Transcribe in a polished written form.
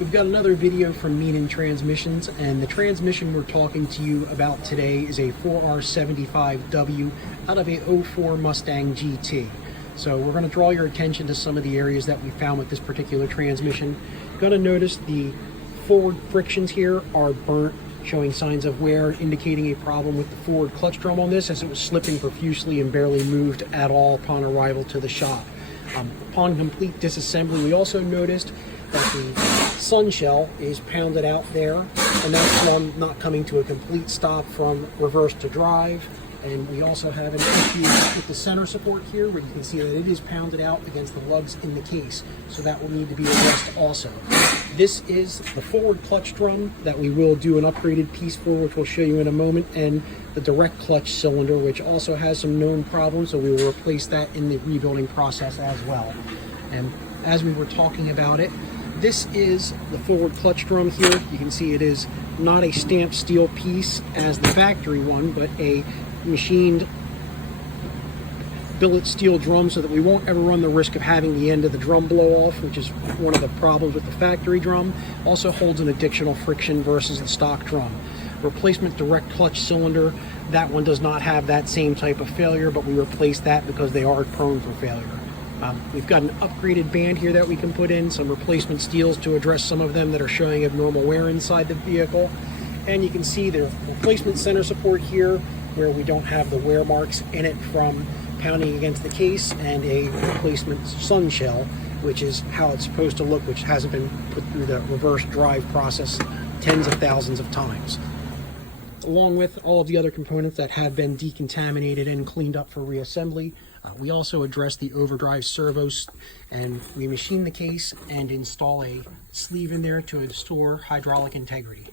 We've got another video from Mean Transmissions, and the transmission we're talking to you about today is a 4R75W out of a '04 Mustang GT. So we're going to draw your attention to some of the areas that we found with this particular transmission. You're going to notice the forward frictions here are burnt, showing signs of wear, indicating a problem with the forward clutch drum on this, as it was slipping profusely and barely moved at all upon arrival to the shop. Upon complete disassembly, we also noticed that the sun shell is pounded out there, and that's from not coming to a complete stop from reverse to drive. And we also have an issue with the center support here, where you can see that it is pounded out against the lugs in the case, so that will need to be addressed also. This is the forward clutch drum that we will do an upgraded piece for, which we'll show you in a moment, and the direct clutch cylinder, which also has some known problems, so we will replace that in the rebuilding process as well. And as we were talking about it, this is the forward clutch drum here. You can see it is not a stamped steel piece as the factory one, but a machined billet steel drum, so that we won't ever run the risk of having the end of the drum blow off, which is one of the problems with the factory drum. Also holds an additional friction versus the stock drum. Replacement direct clutch cylinder, that one does not have that same type of failure, but we replaced that because they are prone for failure. We've got an upgraded band here that we can put in, some replacement steels to address some of them that are showing abnormal wear inside the vehicle. And you can see the replacement center support here, where we don't have the wear marks in it from pounding against the case, and a replacement sun shell, which is how it's supposed to look, which hasn't been put through the reverse drive process tens of thousands of times. Along with all of the other components that have been decontaminated and cleaned up for reassembly, we also addressed the overdrive servos, and we machine the case and install a sleeve in there to ensure hydraulic integrity.